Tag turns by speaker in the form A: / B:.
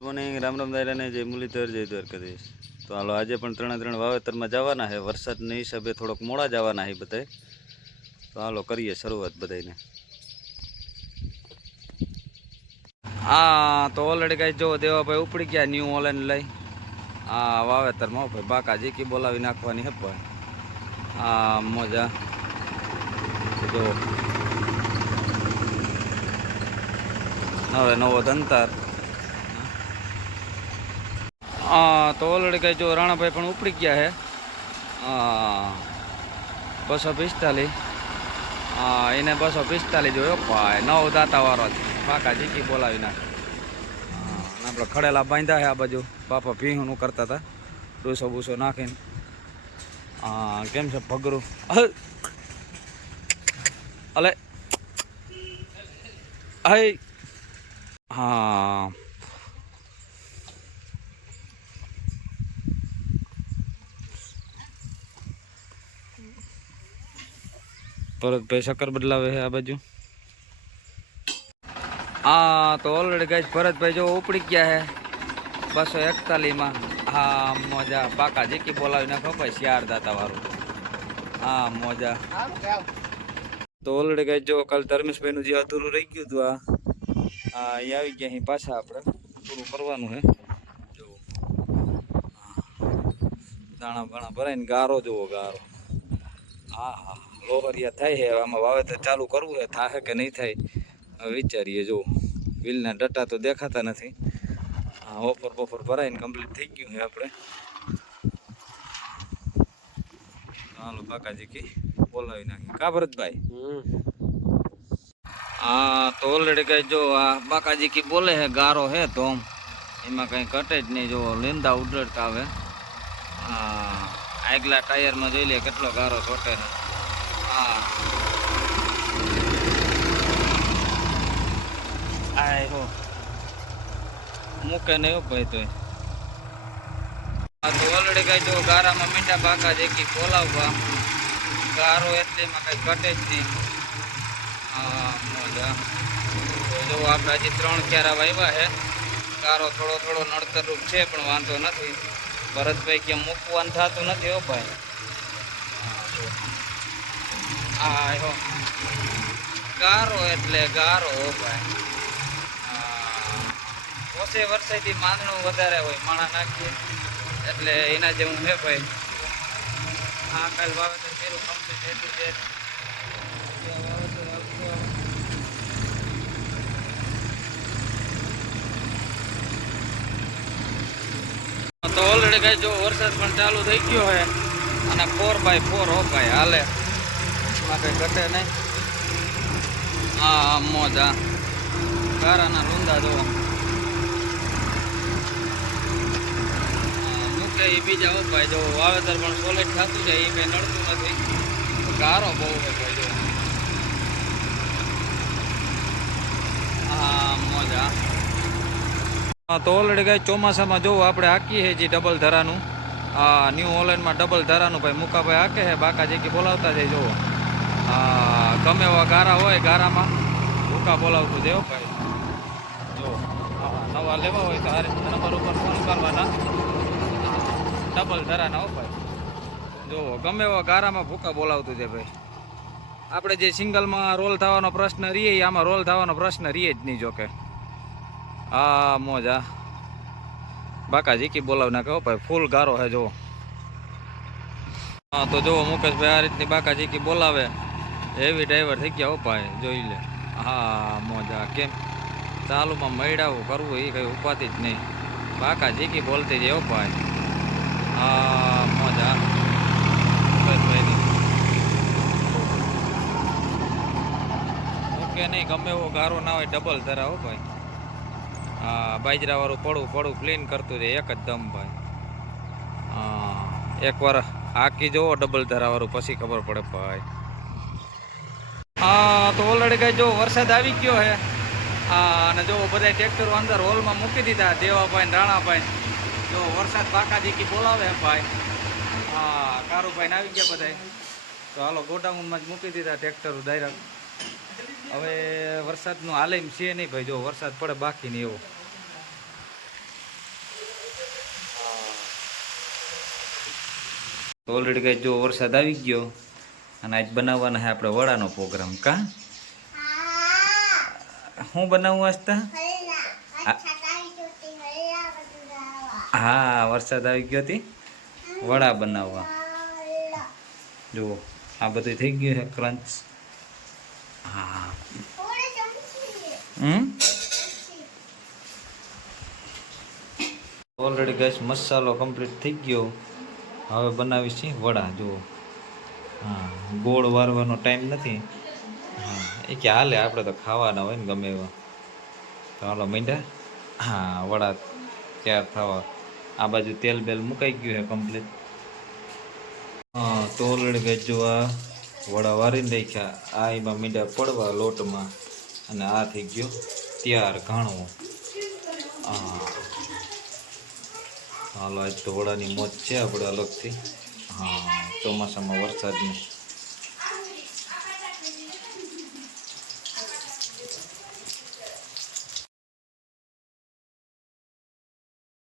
A: Morning Ram Ram દાયરાને જય મુરલીધર, જય દ્વારકાધીશ. તો હાલો, આજે પણ ત્રણે ત્રણ વાવેતરમાં જવાના છે. વરસાદના હિસાબે થોડોક મોડા જવાના છે બધાય. તો હાલો, કરીએ શરૂઆત બધાને હા, તો ઓલરેડી કાંઈ જો દેવાભાઈ ઉપડી ગયા ન્યૂ ઓલેન લઈ. હા વાવેતરમાં ભાઈ, બાકા કી બોલાવી નાખવાની હે ભાઈ હા, મોજા. જો. હવે નવો દંતાર હા તો ઓલરેડી કઈ જો રાણાભાઈ પણ ઉપડી ગયા છે હા બસો પિસ્તાલીસ. હા એને બસો પિસ્તાલીસ જોયો. ભાઈ, નવ દાંતાવાળો પાકા જીકી બોલાવી નાખે. આપણે ખડેલા બાંધ્યા છે આ બાજુ. બાપા ભીહું કરતા હતા. ડૂસો બૂસો નાખીને. હા કેમ છે ભગરું! અલે હા. ભરતભાઈ શક્કર બદલાવે છે આ બાજુ. હા તો ઓલરેડી ગાઈસ ભરતભાઈ જો ઉપડી ગયા છે બસો એકતાલીસમાં. હા, મોજા. પાકા જીકી બોલાવી નાખો ભાઈ શિયાર દાતા વાળું હા, મોજા. તો ઓલરેડી ગાઈસ જો કાલ ધર્મેશભાઈનું જે અધૂરું રહી ગયું હતું આ, હા અહીં આવી ગયા અહીં પાછા આપણે. પૂરું કરવાનું છે. જો. દાણા બાણા ભરાઈને ગારો જુઓ, ગારો. હા હા. લોહરિયા થાય છે હવે આમાં વાવેતર ચાલુ કરવું છે થાય કે નહીં થાય હવે વિચારીએ જો. વિલના ડટા તો દેખાતા નથી. હા ઓફર બોફર ભરાઈને કમ્પ્લીટ થઈ ગયું છે આપણે. હાલો કાકાજી કી બોલાવી નાખી. કા ભરતભાઈ? હા તો ઓલરેડી કઈ જો આ બાકાજી કી બોલે છે ગારો હે તો એમાં કઈ કટે જ નહીં જો લીંદા ઉડડતા આવે. હા આગલા ટાયરમાં જોઈ લે કેટલો ગારો છોટે ને. હા આય મૂકે નહીં ભાઈ તોય. હા તો ઓલરેડી કઈ જો ગારામાં મીઠા બાકા જેકી બોલાવવા. ગારો એટલે એમાં કઈ ઘટે જ નહીં. હા મોજા. જો આપણે હજી ત્રણ ક્યારા વાવ્યા છે ગારો થોડો થોડો નડતર રૂપ છે પણ વાંધો નથી. ભરતભાઈ ક્યાં મૂકવાનું થતું નથી હો ભાઈ. હા, હા હો ગારો એટલે ગારો હો ભાઈ. હા. ઓછે વર્ષેથી માંદણું વધારે હોય, માણા નાખીએ. એટલે એના જેવું છે ભાઈ. આ કાલ વાવેતર પેલું કમ્પ્લીટ એટલું છે તો ઓલરેડી કઈ જો વરસાદ પણ ચાલુ થઈ ગયો હોય અને ફોર બાય ફોર હો ભાઈ, હાલે. એમાં કઈ ઘટે નહીં. હા મોજા ગારાના લૂંદા જો મૂકે એ બીજા હો ભાઈ જો વાવેતર પણ સોલિડ થતું જાય, એ કઈ નડતું નથી. ગારો બહુ ભાઈ જો હા મોજા તો ઓલરેડી કઈ ચોમાસામાં જોવું, આપણે હાકીએ હે જે ડબલ ધરાનું. આ ન્યૂ ઓલેન્ડમાં ડબલ ધરાનું ભાઈ મુકાભાઈ હાકે છે, બાકા જે કે બોલાવતા જાય જોવો. હા, ગમે એવા ગારા હોય, ગારામાં ભૂકા બોલાવતું હો ભાઈ. જો નવા લેવા હોય તો આ નંબર ઉપર ફોન કરવાના. ડબલ ધરાના હો ભાઈ. જો, ગમે એવા ગારામાં ભૂકા બોલાવતું છે ભાઈ. આપણે જે સિંગલમાં રોલ થવાનો પ્રશ્ન રહીએ આમાં રોલ થવાનો પ્રશ્ન રહીએ જ નહીં જોકે હા, મોજા. બાકા જીકી બોલાવ ના કહો ભાઈ. ફૂલ ગારો હે જો હા, તો જો મુકેશભાઈ આ રીતની બાકા જીકી બોલાવે. હેવી ડ્રાઈવર થઈ ગયા હો ભાઈ, જોઈ લે. હા મોજા. કેમ? ચાલુમાં મૈડાવું કરવું એ કંઈ ઉપાતી જ નહીં. બાકા જીકી બોલતી જાય હો ભાઈ. હા મોજા. ઓકે નહીં, ગમે એવો ગારો ના હોય ડબલ ધરા હો ભાઈ. હા બાજરાવાળું પડું પડું ક્લીન કરતું જાય એક જ દમ ભાઈ. હા એકવાર હાકી જોવો ડબલ ધરાવાળું, પછી ખબર પડે ભાઈ. હા તો ઓલરેડી કંઈ જો વરસાદ આવી ગયો હે. હા અને જો બધા ટ્રેક્ટરો અંદર હોલમાં મૂકી દીધા, દેવાભાઈ રાણાભાઈ. જો વરસાદ પાકા દીકી બોલાવે ભાઈ. હા, કારુભાઈ આવી ગયા બધા તો હાલો ગોડાઉનમાં જ મૂકી દીધા ટ્રેક્ટરો ડાયરેક્ટ હવે વરસાદનું હાલેમ છે નહીં ભાઈ, જો વરસાદ પડે બાકી નહીં એવો. ઓલરેડી કંઈ જો વરસાદ આવી ગયો. અને આજ બનાવવાના છે આપણે વડાનો પ્રોગ્રામ કા? હું બનાવું આજતા હા વરસાદ આવી ગયો હતી? વડા બનાવવા. જુઓ આ બધું થઈ ગયું છે ક્રંચ હા. હમ? ઓલરેડી ગેસ મસાલો કમ્પ્લીટ થઈ ગયો. હવે બનાવીશ વડા જુઓ. હા, ગોળ વારવાનો ટાઈમ નથી. હા, એ કે હાલે, આપણે તો ખાવાના હોય ને ગમે એવા. તો હાલો મીંડા. હા, વડા તૈયાર થવા. આ બાજુ તેલ બેલ મુકાઈ ગયું છે કમ્પ્લીટ હા તો ઓલરેડી જો વડા વારીને રાખ્યા. આ એમાં મીંડા પડવા લોટમાં અને આ થઈ ગયો તૈયાર ઘાણવો હા. હાલો, આજ તો વડાની મોજ છે આપણે અલગથી. ચોમાસામાં વરસાદની